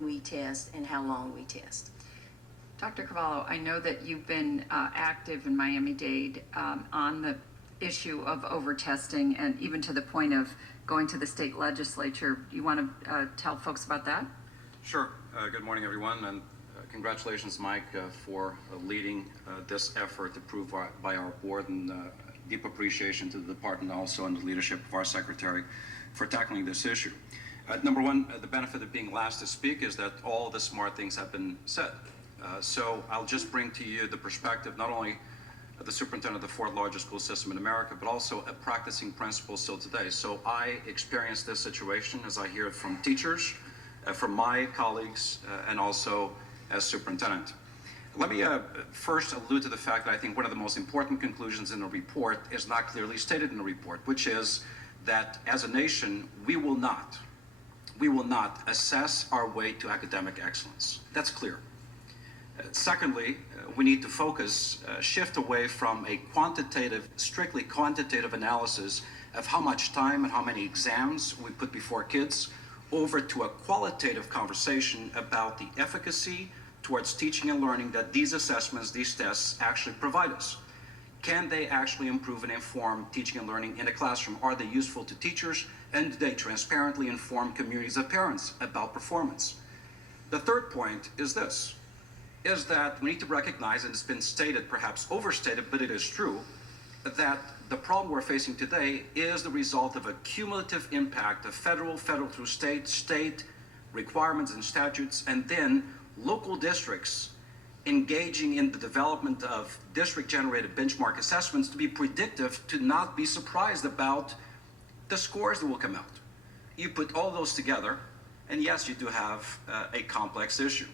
we test and how long we test. Dr. Cavallo, I know that you've been active in Miami-Dade on the issue of overtesting, and even to the point of going to the state legislature. You want to tell folks about that? Sure. Good morning, everyone, and congratulations, Mike, for leading this effort approved by our board, and deep appreciation to the department also and the leadership of our secretary for tackling this issue. Number one, the benefit of being last to speak is that all the smart things have been said. So I'll just bring to you the perspective not only of the superintendent of the fourth largest school system in America, but also a practicing principal still today. So I experienced this situation as I hear it from teachers, from my colleagues, and also as superintendent. Let me first allude to the fact that I think one of the most important conclusions in the report is not clearly stated in the report, which is that as a nation, we will not assess our way to academic excellence. That's clear. Secondly, we need to focus, shift away from a strictly quantitative analysis of how much time and how many exams we put before kids, over to a qualitative conversation about the efficacy towards teaching and learning that these assessments, these tests actually provide us. Can they actually improve and inform teaching and learning in a classroom? Are they useful to teachers? And do they transparently inform communities of parents about performance? The third point is this, is that we need to recognize, and it's been stated, perhaps overstated, but it is true, that the problem we're facing today is the result of a cumulative impact of federal through state requirements and statutes, and then local districts engaging in the development of district-generated benchmark assessments to be predictive, to not be surprised about the scores that will come out. You put all those together, and yes, you do have a complex issue.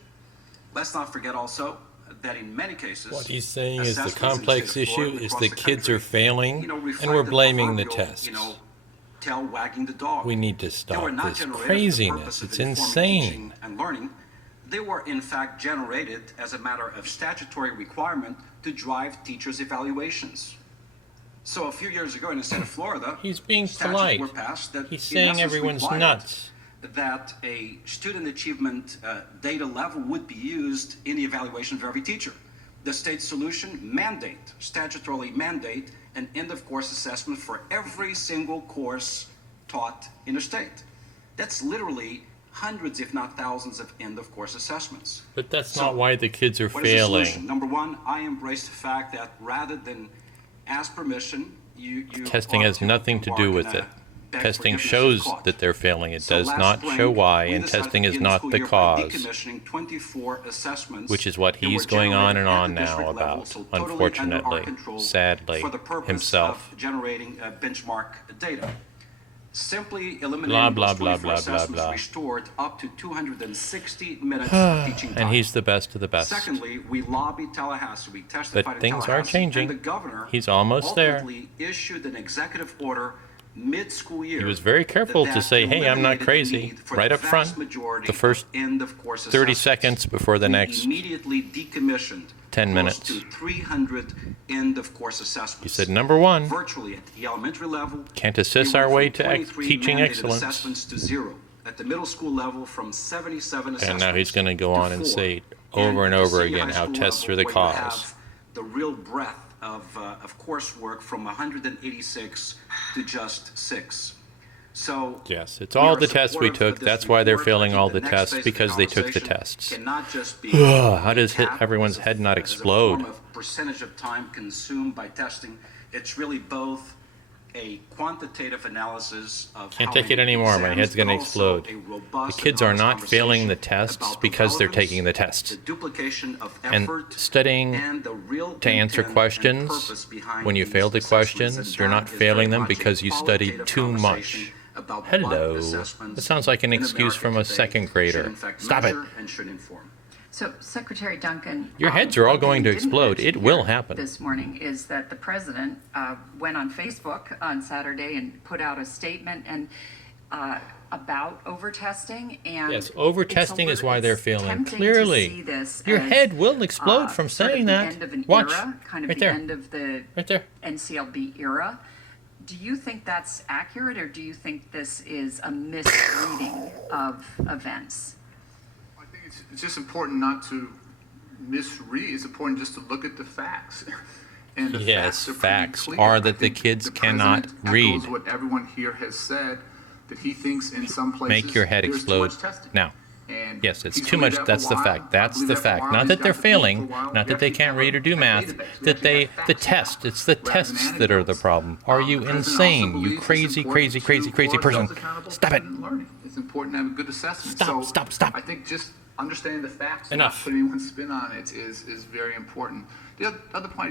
Let's not forget also that in many cases, what he's saying is the complex issue is the kids are failing, and we're blaming the tests. Tail wagging the dog. We need to stop this craziness. It's insane. And learning, they were in fact generated as a matter of statutory requirement to drive teachers' evaluations. So a few years ago in the state of Florida, he's being polite. Were passed that he's saying everyone's nuts. That a student achievement data level would be used in the evaluation of every teacher. The state solution, statutorily mandate an end-of-course assessment for every single course taught in the state. That's literally hundreds, if not thousands, of end-of-course assessments. But that's not why the kids are failing. Number one, I embrace the fact that rather than ask permission, you testing has nothing to do with it. Testing shows that they're failing. It does not show why, and testing is not the cause, which is what he's going on and on now about, unfortunately, sadly, himself. Generating benchmark data. Simply eliminating blah, blah, blah, blah, blah, blah. restored up to 260 minutes of teaching time. And he's the best of the best. Secondly, we lobbied Tallahassee. We testified but in things Tallahassee, are changing. And the governor he's almost there. Issued an executive order mid-school year. He was very careful to say, hey, I'm not crazy, right up front, the first 30 seconds before the next immediately decommissioned 10 minutes. To 300 end-of-course assessments. He said, number one, virtually at the elementary level, can't assess our way to teaching excellence. Assessments to 0. At the middle school level, from 77 assessments. And now he's going to go on and say over and over again how tests are the cause. The real breadth of coursework from 186 to just 6. So yes, it's all the tests we took. That's why they're failing all the tests, because they took the tests. How does everyone's head not explode? Percentage of time consumed by testing. It's really both a quantitative analysis of can't take it anymore. My head's going to explode. The kids are not failing the tests because they're taking the tests. And studying to answer questions, when you fail the questions, you're not failing them because you studied too much. Hello. That sounds like an excuse from a second grader. Stop it. So, Secretary Duncan, your heads are all going to explode. It will happen. This morning is that the president went on Facebook on Saturday and put out a statement and about overtesting. And yes, overtesting is why they're failing. Clearly, your head will explode from saying that. End of an Watch. era, kind of right the there. end of the right there. NCLB era. Do you think that's accurate, or do you think this is a misreading of events? it's just important not to misread. It's important just to look at the facts. And the Yes, facts are pretty facts clear. are I that the think kids the cannot president echoes read. what everyone here has said, that he thinks in some places Make your head there's explode too much testing. now. And Yes, it's he's too believed much. that for a That's the while. fact. I That's believe the that for a fact. while. Not He's that got they're the belief for a failing, while. not We that they actually can't have read or do a math, database. We that actually they, have the facts test, now, it's the rather than tests that are the anecdotes. problem. Are you The president insane? also You believes it's crazy, important crazy, crazy, to crazy hold person. ourselves accountable for Stop it. student learning. It's important to have a good assessment. Stop, So stop. I think just understanding the facts and Enough. not putting anyone's spin on it is very important. The other point